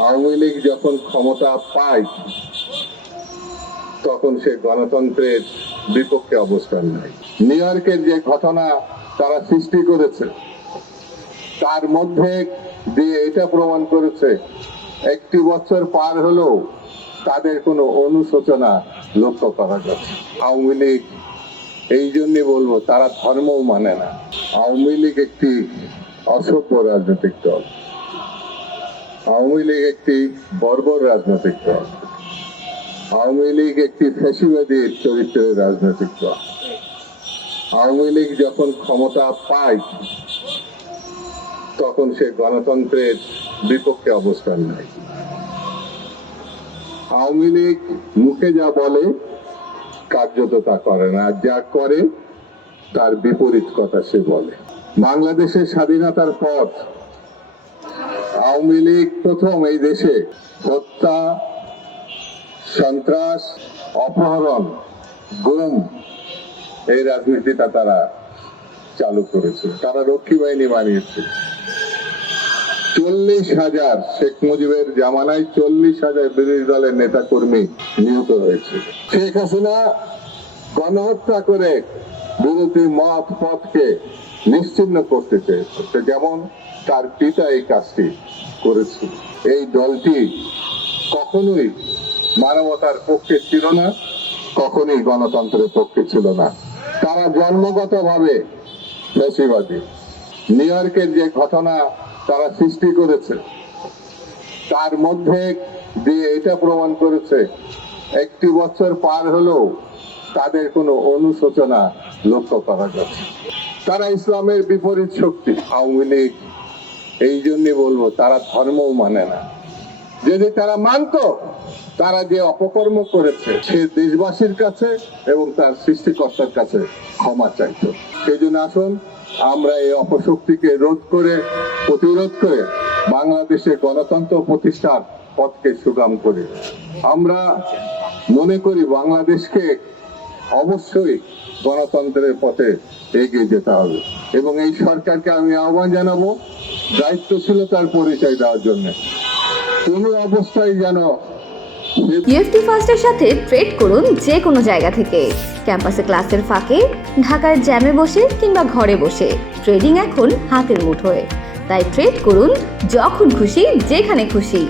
আওয়ামী লীগ যখন ক্ষমতা পায় তখন সে গণতন্ত্রের বিপক্ষে অবস্থান নেয়। নিউ ইয়র্কের যে ঘটনা তারা সৃষ্টি করেছে তার মধ্যে দিয়ে এটা প্রমাণ করেছে একটি বছর পার হলেও তাদের কোনো অনুশোচনা লক্ষ্য করা যাচ্ছে। আওয়ামী লীগ এই জন্য বলবো তারা ধর্মও মানে না। আওয়ামী লীগ একটি অসভ্য রাজনৈতিক দল। আওয়ামী লীগ একটি বর্বর রাজনৈতিক দল। আওয়ামী লীগ একটি ফ্যাসিবাদী চরিত্রের রাজনৈতিক দল। আওয়ামী লীগ যখন ক্ষমতা পায় তখন সে গণতন্ত্রের বিপক্ষে অবস্থান নেয়। আওয়ামী লীগ মুখে যা বলে কার্যত তা করে না, যা করে তার বিপরীত কথা সে বলে। বাংলাদেশের স্বাধীনতার পর আওয়ামী লীগ প্রথম এই দেশে হত্যা, সন্ত্রাস, অপহরণ, গুম এই রাজনীতিটা তারা চালু করেছে। তারা রক্ষী বাহিনী বানিয়েছে। 40,000 শেখ মুজিবের জামানায় 40,000 বিরোধী দলের নেতা কর্মী নিহত হয়েছে। শেখ হাসিনা গণহত্যা করে বিরোধী মত পথকে নিশ্চিহ্ন করতে চেয়েছে, যেমন তার পিতা এই কাজটি করেছে। এই দলটি কখনোই মানবতার পক্ষে ছিল না, কখনোই গণতন্ত্রের পক্ষে ছিল না। তারা জন্মগতভাবে ফ্যাসিবাদী। নিউ ইয়র্কের যে ঘটনা তারা সৃষ্টি করেছে তার মধ্যে দিয়ে এটা প্রমাণ করেছে একটি বছর পার হলেও তাদের কোনো অনুশোচনা লক্ষ্য করা যাচ্ছে। তারা ইসলামের বিপরীত শক্তি। আওয়ামী লীগ এই জন্য বলবো তারা ধর্মও মানে না। যদি তারা মানত তারা যে অপকর্ম করেছে সে দেশবাসীর কাছে এবং তার সৃষ্টিকর্তার কাছে ক্ষমা চাইত। সেই জন্য আসুন আমরা এই অপশক্তিকে প্রতিরোধ করে বাংলাদেশে গণতন্ত্র প্রতিষ্ঠার পথকে সুগম করি। আমরা মনে করি বাংলাদেশকে অবশ্যই গণতন্ত্রের পথে এগিয়ে যেতে হবে এবং এই সরকারকে আমি আহ্বান জানাবো দায়িত্বশীলতার পরিচয় দেওয়ার জন্য। কোনো অবস্থায় যেন ইউএফটি ফার্স্টের সাথে ট্রেড করুন যে কোনো জায়গা থেকে। ক্যাম্পাসে ক্লাসের ফাঁকে, ঢাকার জ্যামে বসে কিংবা ঘরে বসে ট্রেডিং এখন হাতের মুঠোয়। তাই ট্রেড করুন যখন খুশি, যেখানে খুশি।